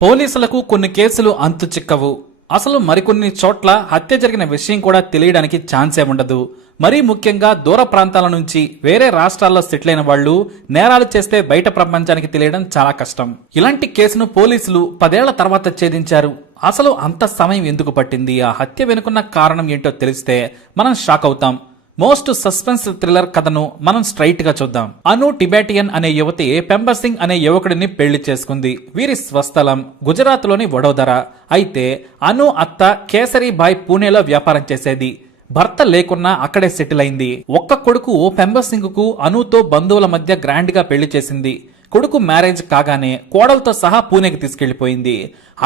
పోలీసులకు కొన్ని కేసులు అంతు చిక్కవు. అసలు మరికొన్ని చోట్ల హత్య జరిగిన విషయం కూడా తెలియడానికి ఛాన్సే ఉండదు. మరీ ముఖ్యంగా దూర ప్రాంతాల నుంచి వేరే రాష్ట్రాల్లో సెటిల్ అయిన వాళ్లు నేరాలు చేస్తే బయట ప్రపంచానికి తెలియడం చాలా కష్టం. ఇలాంటి కేసును పోలీసులు 10 ఏళ్ల తర్వాత ఛేదించారు. అసలు అంత సమయం ఎందుకు పట్టింది? ఆ హత్య వెనుకున్న కారణం ఏంటో తెలిస్తే మనం షాక్ అవుతాం. మోస్ట్ సస్పెన్స్ థ్రిల్లర్ కథను మనం స్ట్రైట్ గా చూద్దాం. అను టిబెటియన్ అనే యువతి పెంబర్ సింగ్ అనే యువకుడిని పెళ్లి చేసుకుంది. వీరి స్వస్థలం గుజరాత్ లోని వడోదర. అయితే అను అత్త కేసరీబాయ్ పూణేలో వ్యాపారం చేసేది. భర్త లేకున్నా అక్కడే సెటిల్ అయింది. ఒక్క కొడుకు పెంబర్ సింగ్ కు అనుతో బంధువుల మధ్య గ్రాండ్ గా పెళ్లి చేసింది. కొడుకు మ్యారేజ్ కాగానే కోడలతో సహా పూణేకి తీసుకెళ్లిపోయింది.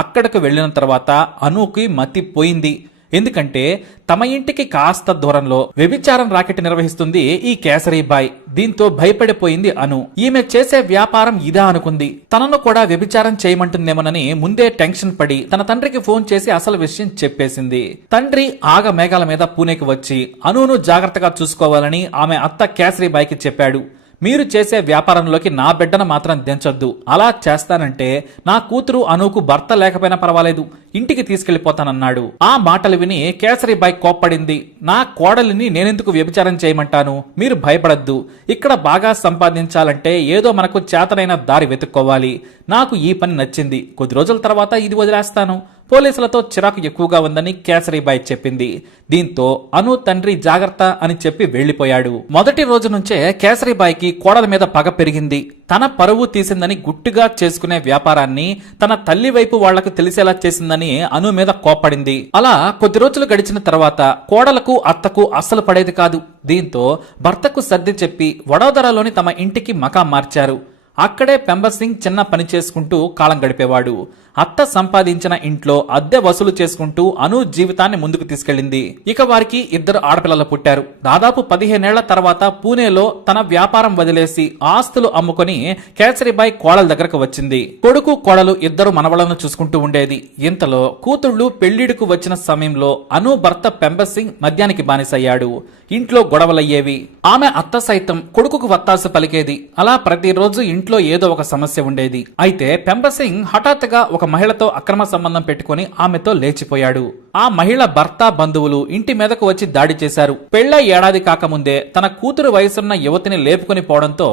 అక్కడకు వెళ్లిన తర్వాత అనుకి మతి పోయింది. ఎందుకంటే తమ ఇంటికి కాస్త దూరంలో వ్యభిచారం రాకెట్ నిర్వహిస్తుంది ఈ కేసరీబాయ్. దీంతో భయపడిపోయింది అను. ఈమె చేసే వ్యాపారం ఇదా అనుకుంది. తనను కూడా వ్యభిచారం చేయమంటుందేమోనని ముందే టెన్షన్ పడి తన తండ్రికి ఫోన్ చేసి అసలు విషయం చెప్పేసింది. తండ్రి ఆగ మేఘాల మీద పూణేకి వచ్చి అనును జాగ్రత్తగా చూసుకోవాలని ఆమె అత్త కేసరీబాయ్కి చెప్పాడు. మీరు చేసే వ్యాపారంలోకి నా బిడ్డను మాత్రం దించొద్దు. అలా చేస్తానంటే నా కూతురు అనుకు భర్త లేకపోయినా పర్వాలేదు, ఇంటికి తీసుకెళ్లిపోతానన్నాడు. ఆ మాటలు విని కేసరీబాయ్ కోప్పడింది. నా కోడలిని నేనెందుకు వ్యభిచారం చేయమంటాను? మీరు భయపడద్దు. ఇక్కడ బాగా సంపాదించాలంటే ఏదో మనకు చేతనైన దారి వెతుక్కోవాలి. నాకు ఈ పని నచ్చింది. కొద్ది రోజుల తర్వాత ఇది వదిలేస్తాను. పోలీసులతో చిరాకు ఎక్కువగా ఉందని కేసరీబాయ్ చెప్పింది. దీంతో అను తండ్రి జాగ్రత్త అని చెప్పి వెళ్లిపోయాడు. మొదటి రోజు నుంచే కేసరీబాయ్కి కోడల మీద పగ పెరిగింది. తన పరువు తీసిందని గుట్టుగా చేసుకునే వ్యాపారాన్ని తన తల్లి వైపు వాళ్లకు తెలిసేలా చేసిందని అను మీద కోప్పడింది. అలా కొద్ది రోజులు గడిచిన తర్వాత కోడలకు అత్తకు అస్సలు పడేది కాదు. దీంతో భర్తకు సర్ది చెప్పి వడోదరలోని తమ ఇంటికి మకాం మార్చారు. అక్కడే పెంబర్ సింగ్ చిన్న పని చేసుకుంటూ కాలం గడిపేవాడు. అత్త సంపాదించిన ఇంట్లో అద్దె వసూలు చేసుకుంటూ అను జీవితాన్ని ముందుకు తీసుకెళ్లింది. ఇక వారికి 2 ఆడపిల్లలు పుట్టారు. దాదాపు 15 ఏళ్ల తర్వాత పూణేలో తన వ్యాపారం వదిలేసి ఆస్తులు అమ్ముకొని కేసరీబాయ్ కోడల దగ్గరకు వచ్చింది. కొడుకు కోడలు 2 మనవళ్లను చూసుకుంటూ ఉండేది. ఇంతలో కూతుళ్లు పెళ్లిడుకు వచ్చిన సమయంలో అను భర్త పెంబర్ సింగ్ మద్యానికి బానిసయ్యాడు. ఇంట్లో గొడవలయ్యేవి. ఆమె అత్త సైతం కొడుకుకు వత్తాసు పలికేది. అలా ప్రతిరోజు ఇంట్లో ఏదో ఒక సమస్య ఉండేది. అయితే పెంబర్ సింగ్ హఠాత్తుగా ఒక మహిళతో అక్రమ సంబంధం పెట్టుకుని ఆమెతో లేచిపోయాడు. ఆ మహిళ భర్త బంధువులు ఇంటి మీదకు వచ్చి దాడి చేశారు. పెళ్లై ఏడాది కాకముందే తన కూతురు వయసున్న యువతిని లేపుకొని పోవడంతో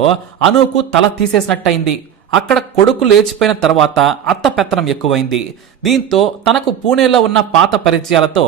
అనుకు తల తీసేసినట్టయింది. అక్కడ కొడుకు లేచిపోయిన తర్వాత అత్త పెత్తనం ఎక్కువైంది. దీంతో తనకు పూణేలో ఉన్న పాత పరిచయాలతో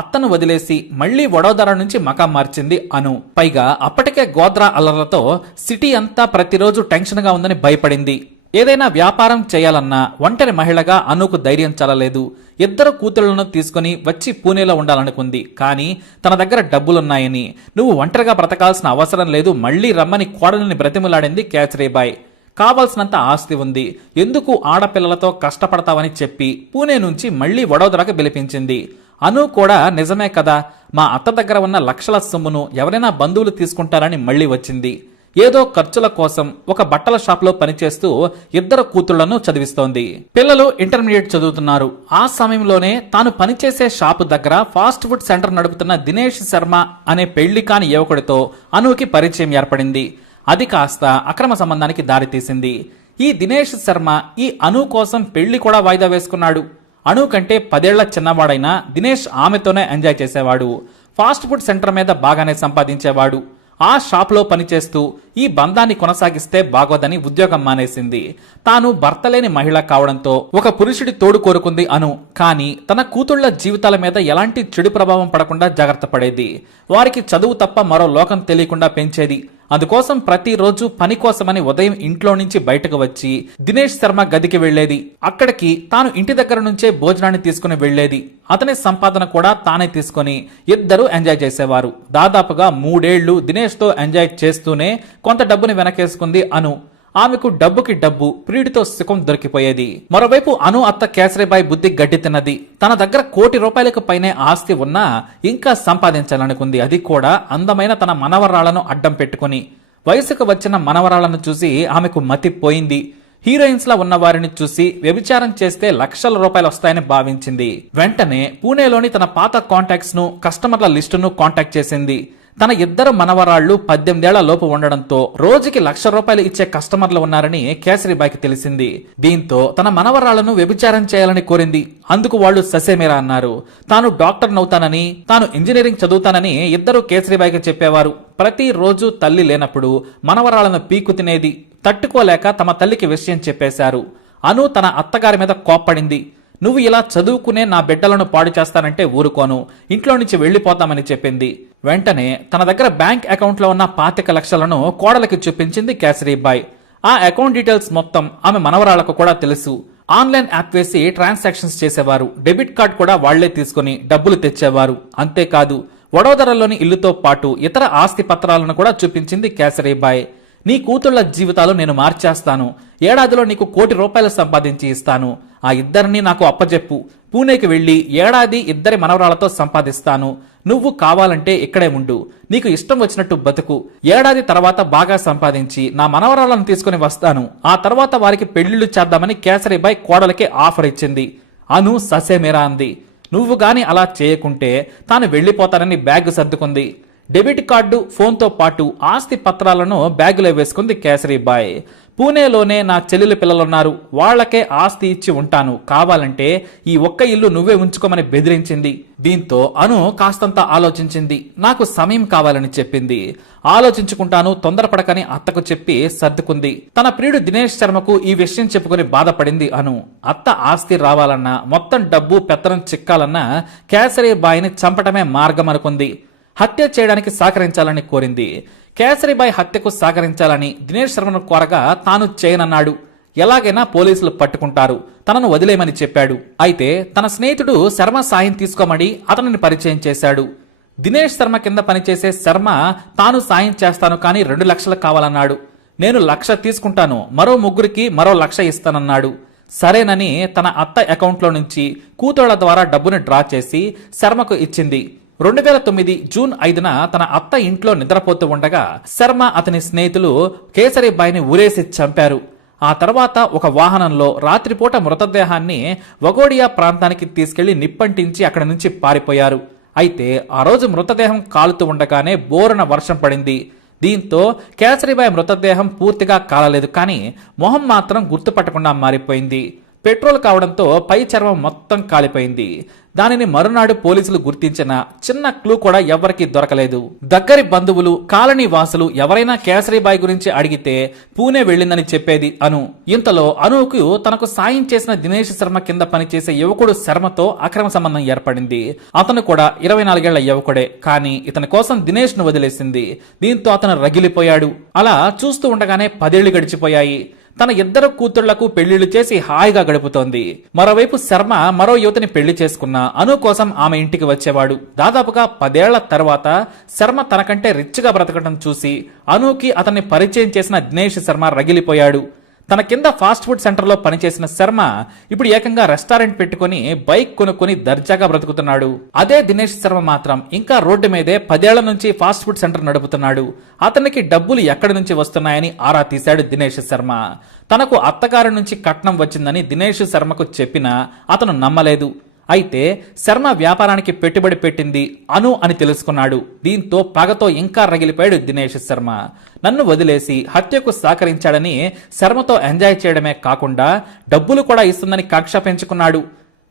అత్తను వదిలేసి మళ్లీ వడోదర నుంచి మకాం మార్చింది అను. పైగా అప్పటికే గోద్రా అల్లర్లతో సిటీ అంతా ప్రతిరోజు టెన్షన్ గా ఉందని భయపడింది. ఏదైనా వ్యాపారం చేయాలన్నా ఒంటరి మహిళగా అనుకు ధైర్యం చాలలేదు. 2 కూతుళ్లను తీసుకుని వచ్చి పూణేలో ఉండాలనుకుంది. కానీ తన దగ్గర డబ్బులున్నాయని, నువ్వు ఒంటరిగా బ్రతకాల్సిన అవసరం లేదు, మళ్లీ రమ్మని కోడలిని బ్రతిమలాడింది కేసరీబాయ్. కావాల్సినంత ఆస్తి ఉంది, ఎందుకు ఆడపిల్లలతో కష్టపడతావని చెప్పి పూణే నుంచి మళ్లీ వడోదరకు పిలిపించింది. అను కూడా నిజమే కదా, మా అత్త దగ్గర ఉన్న లక్షల సొమ్మును ఎవరైనా బంధువులు తీసుకుంటారని మళ్లీ వచ్చింది. ఏదో ఖర్చుల కోసం ఒక బట్టల షాప్ లో పనిచేస్తూ 2 కూతుళ్లను చదివిస్తోంది. పిల్లలు ఇంటర్మీడియట్ చదువుతున్నారు. ఆ సమయంలోనే తాను పనిచేసే షాపు దగ్గర ఫాస్ట్ ఫుడ్ సెంటర్ నడుపుతున్న దినేష్ శర్మ అనే పెళ్లి కాని యువకుడితో అనుకి పరిచయం ఏర్పడింది. అది కాస్త అక్రమ సంబంధానికి దారితీసింది. ఈ దినేష్ శర్మ ఈ అను కోసం పెళ్లి కూడా వాయిదా వేసుకున్నాడు. అను కంటే 10 ఏళ్ల చిన్నవాడైనా దినేష్ ఆమెతోనే ఎంజాయ్ చేసేవాడు. ఫాస్ట్ ఫుడ్ సెంటర్ మీద బాగానే సంపాదించేవాడు. ఆ షాప్లో పనిచేస్తూ ఈ బంధాన్ని కొనసాగిస్తే బాగోదని ఉద్యోగం మానేసింది. తాను భర్త లేని మహిళ కావడంతో ఒక పురుషుడి తోడు కోరుకుంది అను. కానీ తన కూతుళ్ల జీవితాల మీద ఎలాంటి చెడు ప్రభావం పడకుండా జాగ్రత్త పడేది. వారికి చదువు తప్ప మరో లోకం తెలియకుండా పెంచేది. అందుకోసం ప్రతిరోజు పని కోసమని ఉదయం ఇంట్లో నుంచి బయటకు వచ్చి దినేష్ శర్మ గదికి వెళ్లేది. అక్కడికి తాను ఇంటి దగ్గర నుంచే భోజనాన్ని తీసుకుని వెళ్లేది. అతని సంపాదన కూడా తానే తీసుకుని 2 ఎంజాయ్ చేసేవారు. దాదాపుగా 3 ఏళ్లు దినేష్ తో ఎంజాయ్ చేస్తూనే కొంత డబ్బుని వెనకేసుకుంది అను. ఆమెకు డబ్బుకి డబ్బు, ప్రియుడితో సుఖం దొరికిపోయేది. మరోవైపు అను అత్త కేసరీబాయ్ బుద్ధి గడ్డి తిన్నది. తన దగ్గర ₹1 కోటి పైనే ఆస్తి ఉన్నా ఇంకా సంపాదించాలనుకుంది. అది కూడా అందమైన తన మనవరాళ్లను అడ్డం పెట్టుకుని. వయసుకు వచ్చిన మనవరాళ్లను చూసి ఆమెకు మతిపోయింది. హీరోయిన్స్ లా ఉన్న వారిని చూసి వ్యభిచారం చేస్తే లక్షల రూపాయలు వస్తాయని భావించింది. వెంటనే పూణేలోని తన పాత కాంటాక్ట్స్ ను, కస్టమర్ల లిస్టును కాంటాక్ట్ చేసింది. తన ఇద్దరు మనవరాళ్లు 18 ఏళ్ల లోపు ఉండడంతో రోజుకి ₹1,00,000 ఇచ్చే కస్టమర్లు ఉన్నారని కేసరీబాయికి తెలిసింది. దీంతో తన మనవరాళ్లను వ్యభిచారం చేయాలని కోరింది. అందుకు వాళ్ళు ససేమిరా అన్నారు. తాను డాక్టర్ నవుతానని, తాను ఇంజనీరింగ్ చదువుతానని ఇద్దరు కేసరీబాయికి చెప్పేవారు. ప్రతిరోజు తల్లి లేనప్పుడు మనవరాళ్లను పీకు తినేది. తట్టుకోలేక తమ తల్లికి విషయం చెప్పేశారు. అను తన అత్తగారి మీద కోప్పడింది. నువ్వు ఇలా చదువుకునే నా బిడ్డలను పాడు చేస్తానంటే ఊరుకోను, ఇంట్లో నుంచి వెళ్లిపోతామని చెప్పింది. వెంటనే తన దగ్గర బ్యాంక్ అకౌంట్లో ఉన్న 25 లక్షలను కోడలికి చూపించింది కేసరీబాయ్. ఆ అకౌంట్ డీటెయిల్స్ మొత్తం ఆమె మనవరాళ్లకు కూడా తెలుసు. ఆన్లైన్ యాప్ వేసి ట్రాన్సాక్షన్స్ చేసేవారు. డెబిట్ కార్డ్ కూడా వాళ్లే తీసుకుని డబ్బులు తెచ్చేవారు. అంతేకాదు, వడోదరలోని ఇల్లుతో పాటు ఇతర ఆస్తి పత్రాలను కూడా చూపించింది కేసరీబాయ్. నీ కూతుళ్ల జీవితాలు నేను మార్చేస్తాను, ఏడాదిలో నీకు ₹1,00,00,000 సంపాదించి ఇస్తాను, ఆ ఇద్దరిని నాకు అప్పజెప్పు, పూణేకి వెళ్లి ఏడాది ఇద్దరి మనవరాలతో సంపాదిస్తాను, నువ్వు కావాలంటే ఇక్కడే ఉండు, నీకు ఇష్టం వచ్చినట్టు బతుకు, ఏడాది తర్వాత బాగా సంపాదించి నా మనవరాలను తీసుకుని వస్తాను, ఆ తర్వాత వారికి పెళ్లిళ్లు చేద్దామని కేసరీబాయ్ కోడలికి ఆఫర్ ఇచ్చింది. అను ససేమిరా అంది. నువ్వు గాని అలా చేయకుంటే తాను వెళ్లిపోతానని బ్యాగ్ సర్దుకుంది. డెబిట్ కార్డు, ఫోన్తో పాటు ఆస్తి పత్రాలను బ్యాగులో వేసుకుంది కేసరీబాయ్. పూణేలోనే నా చెల్లెలు పిల్లలున్నారు, వాళ్లకే ఆస్తి ఇచ్చి ఉంటాను, కావాలంటే ఈ ఒక్క ఇల్లు నువ్వే ఉంచుకోమని బెదిరించింది. దీంతో అను కాస్తంత ఆలోచించింది. నాకు సమయం కావాలని చెప్పింది. ఆలోచించుకుంటాను, తొందరపడకని అత్తకు చెప్పి సర్దుకుంది. తన ప్రియుడు దినేష్ శర్మకు ఈ విషయం చెప్పుకుని బాధపడింది అను. అత్త ఆస్తి రావాలన్నా, మొత్తం డబ్బు పెత్తనం చిక్కాలన్నా కేసరీబాయిని చంపటమే మార్గం అనుకుంది. హత్య చేయడానికి సహకరించాలని కోరింది. కేసరీబాయ్ హత్యకు సహకరించాలని దినేష్ శర్మను కోరగా తాను చేయనన్నాడు. ఎలాగైనా పోలీసులు పట్టుకుంటారు, తనను వదిలేయమని చెప్పాడు. అయితే తన స్నేహితుడు శర్మ సాయం తీసుకోమని అతనిని పరిచయం చేశాడు. దినేష్ శర్మ కింద పనిచేసే శర్మ తాను సాయం చేస్తాను కానీ 2 లక్షలు కావాలన్నాడు. నేను 1,00,000 తీసుకుంటాను, మరో ముగ్గురికి మరో 1,00,000 ఇస్తానన్నాడు. సరేనని తన అత్త అకౌంట్లో నుంచి కూతుళ్ల ద్వారా డబ్బును డ్రా చేసి శర్మకు ఇచ్చింది. 2009 జూన్ 5న తన అత్త ఇంట్లో నిద్రపోతూ ఉండగా శర్మ అతని స్నేహితులు కేసరీబాయిని ఊరేసి చంపారు. ఆ తర్వాత ఒక వాహనంలో రాత్రిపూట మృతదేహాన్ని వగోడియా ప్రాంతానికి తీసుకెళ్లి నిప్పంటించి అక్కడి నుంచి పారిపోయారు. అయితే ఆ రోజు మృతదేహం కాలుతూ ఉండగానే బోరున వర్షం పడింది. దీంతో కేసరీబాయ్ మృతదేహం పూర్తిగా కాలలేదు, కానీ మొహం మాత్రం గుర్తుపట్టకుండా మారిపోయింది. పెట్రోల్ కావడంతో పై చర్మం మొత్తం కాలిపోయింది. దానిని మరునాడు పోలీసులు గుర్తించిన చిన్న క్లూ కూడా ఎవరికీ దొరకలేదు. దగ్గరి బంధువులు, కాలనీ వాసులు ఎవరైనా కేసరీబాయ్ గురించి అడిగితే పూణే వెళ్లిందని చెప్పేది అను. ఇంతలో అనుకు తనకు సాయం చేసిన దినేష్ శర్మ కింద పనిచేసే యువకుడు శర్మతో అక్రమ సంబంధం ఏర్పడింది. అతను కూడా 24 ఏళ్ల యువకుడే, కానీ ఇతని కోసం దినేష్ ను వదిలేసింది. దీంతో అతను రగిలిపోయాడు. అలా చూస్తూ ఉండగానే 10 ఏళ్లు గడిచిపోయాయి. తన ఇద్దరు కూతుళ్లకు పెళ్లిళ్లు చేసి హాయిగా గడుపుతోంది. మరోవైపు శర్మ మరో యువతిని పెళ్లి చేసుకున్న అను కోసం ఆమె ఇంటికి వచ్చేవాడు. దాదాపుగా 10 ఏళ్ల తర్వాత శర్మ తనకంటే రిచ్ గా బ్రతకడం చూసి అనుకి అతన్ని పరిచయం చేసిన దినేష్ శర్మ రగిలిపోయాడు. తన కింద ఫాస్ట్ ఫుడ్ సెంటర్లో పనిచేసిన శర్మ ఇప్పుడు ఏకంగా రెస్టారెంట్ పెట్టుకుని బైక్ కొనుక్కొని దర్జాగా బ్రతుకుతున్నాడు. అదే దినేష్ శర్మ మాత్రం ఇంకా రోడ్డు మీదే 10 ఏళ్ల నుంచి ఫాస్ట్ ఫుడ్ సెంటర్ నడుపుతున్నాడు. అతనికి డబ్బులు ఎక్కడి నుంచి వస్తున్నాయని ఆరా తీశాడు దినేష్ శర్మ. తనకు అత్తగారి నుంచి కట్నం వచ్చిందని దినేష్ శర్మకు చెప్పినా అతను నమ్మలేదు. అయితే శర్మ వ్యాపారానికి పెట్టుబడి పెట్టింది అను అని తెలుసుకున్నాడు. దీంతో పగతో ఇంకా రగిలిపోయాడు దినేష్ శర్మ. నన్ను వదిలేసి హత్యకు సహకరించాడని శర్మతో ఎంజాయ్ చేయడమే కాకుండా డబ్బులు కూడా ఇస్తుందని కక్ష పెంచుకున్నాడు.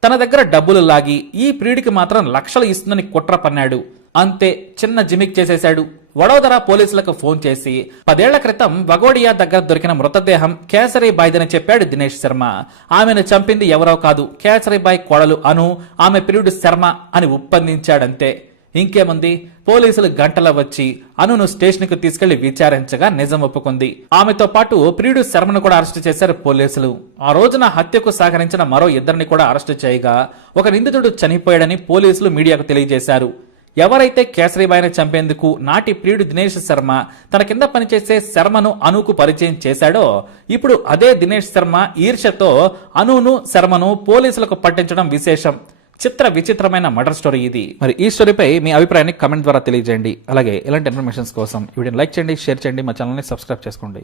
తన దగ్గర డబ్బులు లాగి ఈ ప్రియుడికి మాత్రం లక్షలు ఇస్తుందని కుట్ర పన్నాడు. అంతే, చిన్న జిమిక్ చేసేశాడు. వడోదర పోలీసులకు ఫోన్ చేసి 10 ఏళ్ల క్రితం వగోడియా దగ్గర దొరికిన మృతదేహం కేసరీబాయిదని చెప్పాడు దినేష్ శర్మ. ఆమెను చంపింది ఎవరో కాదు, కేసరీబాయి కోడలు అను, ఆమె ప్రియుడు శర్మ అని ఒప్పందించాడంతే. ఇంకేముంది, పోలీసులు గంటల వచ్చి అనును స్టేషన్ కు తీసుకెళ్లి విచారించగా నిజం ఒప్పుకుంది. ఆమెతో పాటు ప్రియుడు శర్మను కూడా అరెస్టు చేశారు పోలీసులు. ఆ రోజున హత్యకు సహకరించిన మరో 2 కూడా అరెస్టు చేయగా ఒక నిందితుడు చనిపోయాడని పోలీసులు మీడియాకు తెలియజేశారు. ఎవరైతే కేసరీబాయిని చంపేందుకు నాటి ప్రియుడు దినేష్ శర్మ తన కింద పనిచేసే శర్మను అనుకు పరిచయం చేశాడో, ఇప్పుడు అదే దినేష్ శర్మ ఈర్ష్యతో అనును శర్మను పోలీసులకు పట్టించడం విశేషం. చిత్ర విచిత్రమైన మర్డర్ స్టోరీ ఇది. మరి ఈ స్టోరీపై మీ అభిప్రాయాన్ని కమెంట్ ద్వారా తెలియజేయండి. అలాగే ఇలాంటి ఇన్ఫర్మేషన్స్ కోసం ఈ వీడియోని లైక్ చేయండి, షేర్ చేయండి, మా ఛానల్ని సబ్స్క్రైబ్ చేసుకోండి.